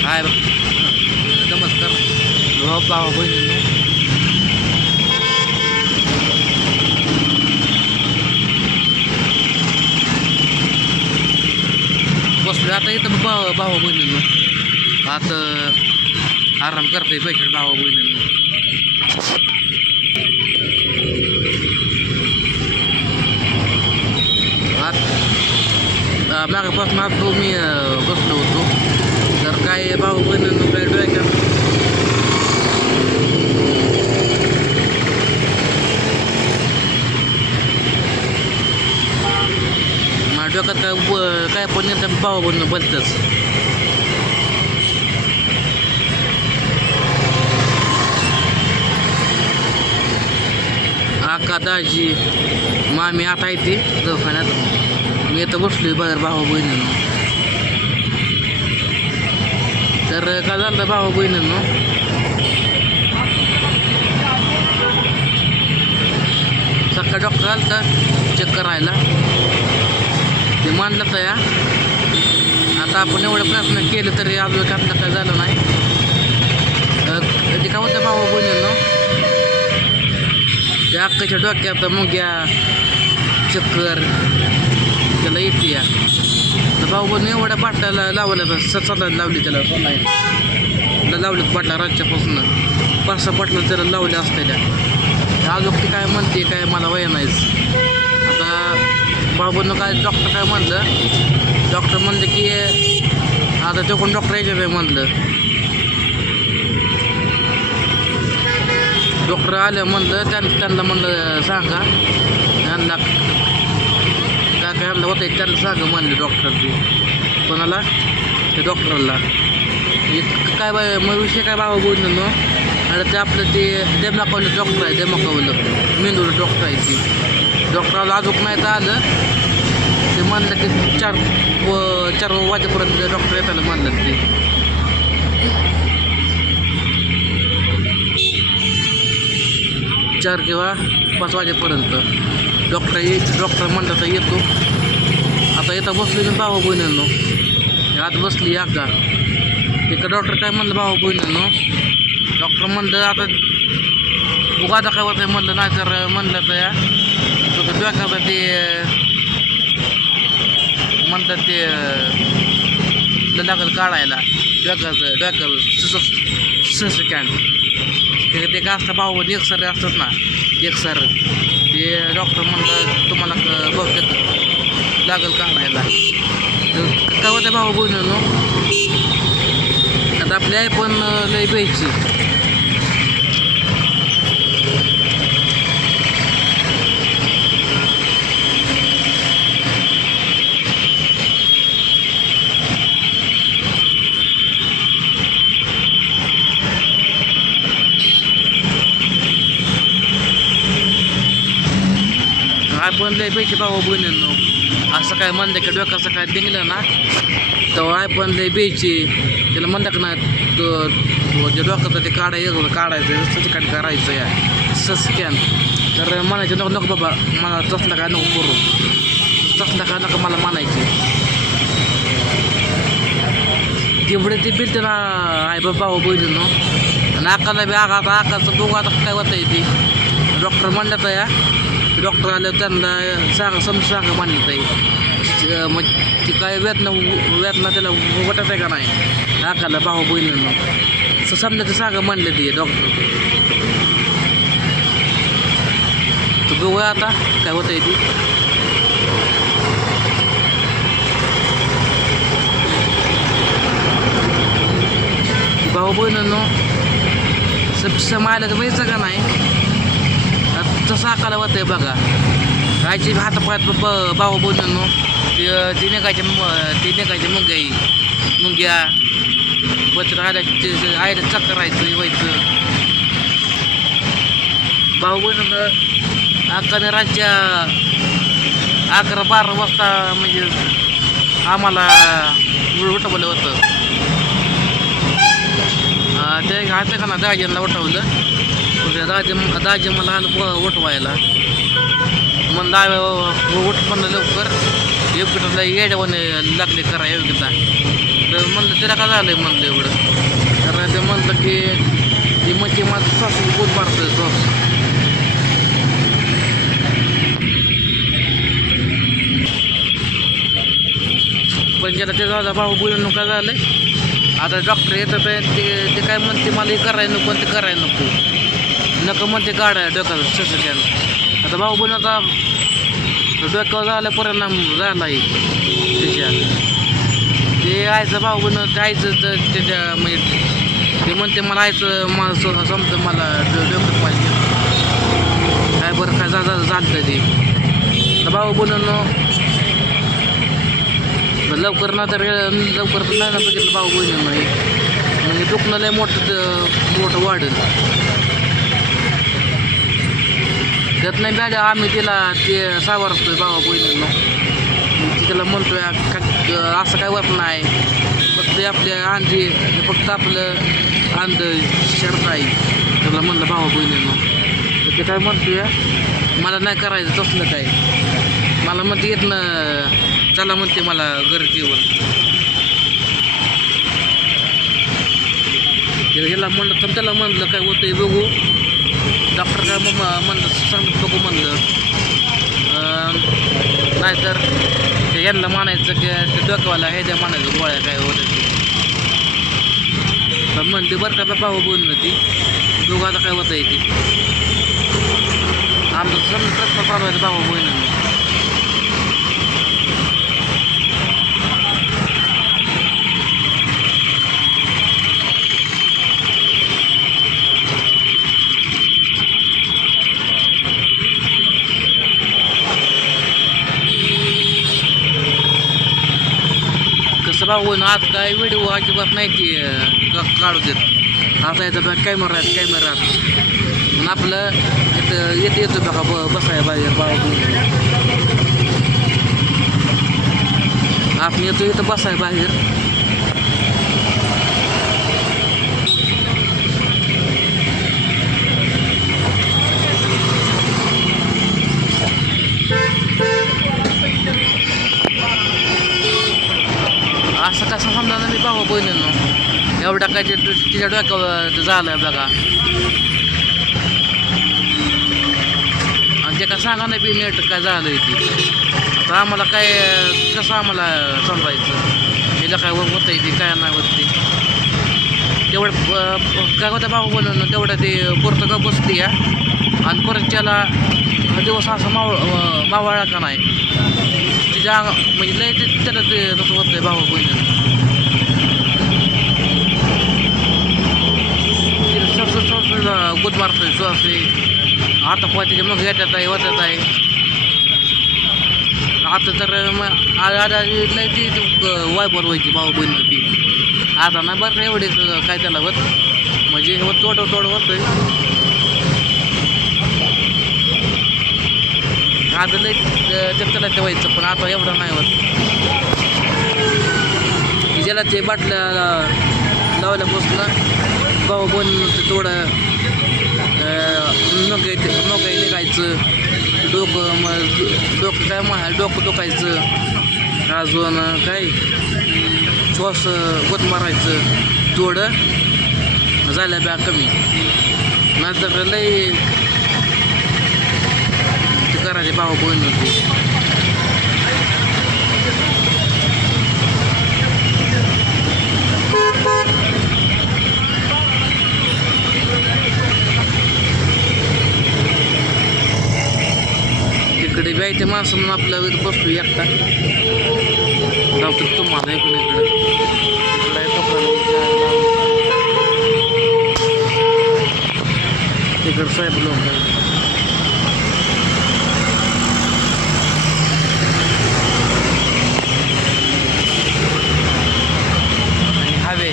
हाय नमस्कार. भाऊ भावा बहिणींनो बसलो आता इथं भाव भावा बहिणींनो. आता आराम करते पैसे भावा बहिणींनो. आत मागापासून आता मी बसलो होतो. काय भाऊ बहिणींनो काय डोक्यात माझ्या डोक्यात काय काय पण येतं भाऊ बहिणीनं बनतंच. आका दाजी मामी आता येते दवाखान्यात. मी इथं बसलोय बाहेर भाऊ बहिणीनं. तर काय झालं भाऊ बहिणीनं? सकाळी डॉक्टर आलं तर चेक करायला. ते मानलं तर या. आता आपण एवढं प्रयत्न केले तरी अजून काय त्यातलं काय झालं नाही. अं, ते काय होतं भाऊ बहिणीनं? त्या अक्काच्या डोक्यात मुग्या चक्कर त्याला येते या. बाबांनी एवढ्या बाटल्याला लावल्या तर लावली त्याला. सोनाई लावलीत बाटल्या राज्यापासून पाच सहा बाटल्या त्याला लावल्या त्या अजून ती काय म्हणते काय मला वय नाहीच आता बाबांनी काय डॉक्टर काय म्हणलं? डॉक्टर म्हणलं की आता तो कोण डॉक्टर यायचं नाही म्हणलं. डॉक्टर आलं म्हणलं त्यां त्यांना म्हणलं सांगा. त्यांना काय होतं त्यांना सांगा म्हणले डॉक्टर ते कोणाला ते डॉक्टरला काय बा मग विषय काय बाबा बोललं ना आणि ते आपलं ते डेमाकावलं डॉक्टर आहे डेमाकावलं मेंदूर डॉक्टर आहे ते. डॉक्टरला अजून नाही तर आलं. ते म्हणलं की चार व चार वाजेपर्यंत डॉक्टर येताना म्हणलं ते. चार किंवा पाच वाजेपर्यंत. डॉक्टर ये डॉक्टर म्हणलं तर येतो. आता येता बसली मी भावा बहिणींनो. आत बसली या तिकडं डॉक्टर काय म्हणलं भावा बहिणींनो? डॉक्टर म्हणलं आता उगा आता काय होतं म्हणलं नाही तर म्हणलं तर तुझं डोक्याचं ते म्हणतात ते लागल काढायला. डोक्याचं डोक्याचं सस सस कॅन. ते ते काय असतं भाऊ एक्सरे असतात ना. एक्सर ते डॉक्टर म्हणलं तुम्हाला क- बहुतेक लागल काढायला तर काय होतं भाऊ बहिणीनो आता आपली आई पण लय प्यायची काय पण लय पैसे भाऊ बहिणींनो असं काय म्हणलं की डोक्याचं काय दिंगलं ना? तेव्हा आय पण लय बेची. त्याला म्हणलं नाही जे डोक्याचं ते काढायचं काढायचं सच काय करायचं या. सस्कॅन तर म्हणायचं नको नको बाबा मला तसलं काय नको करू. तसलं काय नको मला म्हणायचे. तेवढे ते बिल त्याला आई बाबा भाऊ आणि आकाला बी आगा आता आकाचं बघू आता काय होतं ते. डॉक्टर म्हणलं तर या. डॉक्टर आले त्यांना सांगा समजा सांगा म्हणलं तर मग ती काय वेदना वेदना त्याला वाटत आहे का नाही? आकाला भाऊ बहिणींनो. असं समजा ते सांगा म्हणले ते डॉक्टर तर बघूया आता काय होतं ती. भाऊ बहिणींनो सब समायला तर व्हायचं का नाही? तसं आकाला होतं आहे बघा. राहायची हातापायात ब- भाऊ बहिणींनो ते ते निघायचे म- ते निघायचे मुंग्याई मुंग्या. बच राहायला ते चक्कर राहायचं व्हायचं. भाऊ बहिणीनं अक्काने राज्या अकरा बारा वाजता म्हणजे आम्हाला उठवलं होतं. ते घातलं का ना दाजींना उठवलं. मग दाजी दाजी मला आलं प- उठवायला. म्हणलं उठ पण लवकर. योग्यता येड्यावाने लागले करा योग्यता तर म्हणलं त्याला का झालं म्हणलं एवढं. तर ते म्हणलं की ती म्हणजे माझं सासू खूप मारतोय श्वास पण ज्याला ते दादा भाऊ बोलून काय झालं आता डॉक्टर येतात आहे, ते ते काय म्हणते मला हे करायला नको ते करायला नको. नको म्हणते काढा डोक्याला ससक्यानं आता भाऊ बोलून आता डोक्यावर झाला परिणाम झाला आहे त्याच्या. ते आयचं भाऊ बनत आयचं तर त्याच्या म्हणजे ते म्हणते मला आयचं मला स- समजतं मला डोक्यात पाहिजे. काय बरं काय झालं झालं ते. तर भाऊ बनवणं लवकर ना तर लवकर नाही ना बघितलं भाऊ बहिणी नाही म्हणजे दुखणं लय मोठं मोठं वाढेल. देत नाही बॅड आम्ही तिला ते सावरतोय भावा बहिणींनो. ती त्याला म्हणतोय असं काय होत नाही. फक्त ते आपल्या अंधी फक्त आपलं अंध शर्ट आहे. त्याला म्हणलं भावा बहिणींनो. ते काय म्हणतोय मला नाही करायचं तसलं काय. मला म्हणते येत ना चला म्हणते मला घर तिला त्याला म्हणलं तर त्याला म्हणलं काय होतंय बघू. डॉक्टर म्हणलं सांगत बघू म्हणलं. नाहीतर ते यांना मानायचं की ते डोकवाला हे द्या मानायचं गोळ्या काय होतं ते तर म्हणते बरं का भाऊ हो, बोलणं ती दोघं आता काय होतं ती. आमचं समजा प्रश्न चालू आहे भाऊ बोलणं. कसं आज काय व्हिडिओ अजिबात नाही ती काढू देत. आता येतं बघा कॅमेरा आहे कॅमेरा आणि आपलं इथं येते येतो बघा ब बसाय बाहेर भाऊ आपण येतो इथं बसाय बाहेर. असं कसं समजा ना मी भाऊ बहिणींनो एवढा काय ते तिच्या डोक्यावर झालं बघा. आणि ते का सांगा नाही बी नेट काय झालं ते. आता आम्हाला काय कसं आम्हाला समजायचं? तिला काय होत आहे ते काय नाही होत ते. तेवढं काय होतं भाऊ बनवणं तेवढं ते पुरतं का बसते या आणि परत त्याला दिवस असं मावळ मावळा मावळला का नाही? तिच्या अंग म्हणजे लय ते त्याला ते तसं होतं आहे भावा बहिणीनं गुद मारतोय श्वास आहे आता पोहा मग येतात आहे होतात आहे आता तर मग आ- आता लय ती वायपर व्हायची भावा बहीण ती आता नाही बरं का एवढे काय त्याला होत म्हणजे होत तोड तोड होतोय आता लई त्याला ते व्हायचं पण आता एवढं नाही होत. ज्याला ते बाटल्या लावल्यापासून भाऊ बन थोडं नोकाय नोकाय निघायचं डोकं मग डोकं काय म्हणा डोकं दुखायचं. अजून काय? श्वास गोत मारायचं. थोडं झाल्या बॅग कमी. नंतर लई ते करायचे भाऊ बहीण होती तिकडे बी ते माणसं म्हणून आपल्या वेळ बसतो एकटा. धावतो तुम्हाला इकडे इकडे इकडे आहे. साहेब लोक आहे. आणि हवे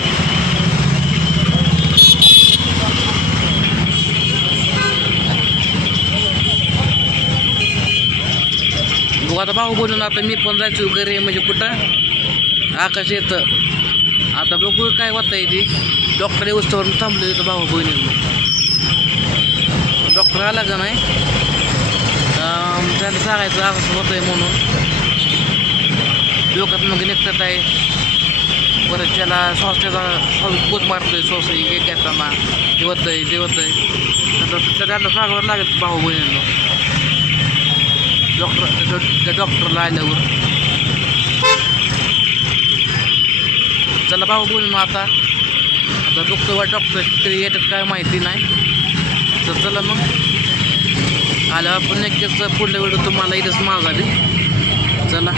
बघू आता भाऊ बोलून आता मी पण जायचो घरी म्हणजे कुठं? आकाश येतं. आता बघू काय होतं आहे ती डॉक्टर येऊस्तवर थांबलो इथं भाऊ बहिणींना. डॉक्टर आला का नाही? त्यांना त्याला सांगायचं असं होतं आहे म्हणून. डोक्यात मग निघतात आहे परत त्याला श्वास त्याचा श्वास बोत मारतोय श्वास घेताना. जेवत आहे जेवत आहे त्याला त्यांना सांगावं लागेल भाऊ बहिणींना. डॉक्टर त्या डॉक्टरला आल्यावर. चला भाऊ बहिणींनो आता. आता डॉक्टर डॉक्टर येतात काय माहिती नाही. तर चला मग. आल्यावर आपण नक्कीच पुढल्या वेळ तुम्हाला इथंच माझा चला.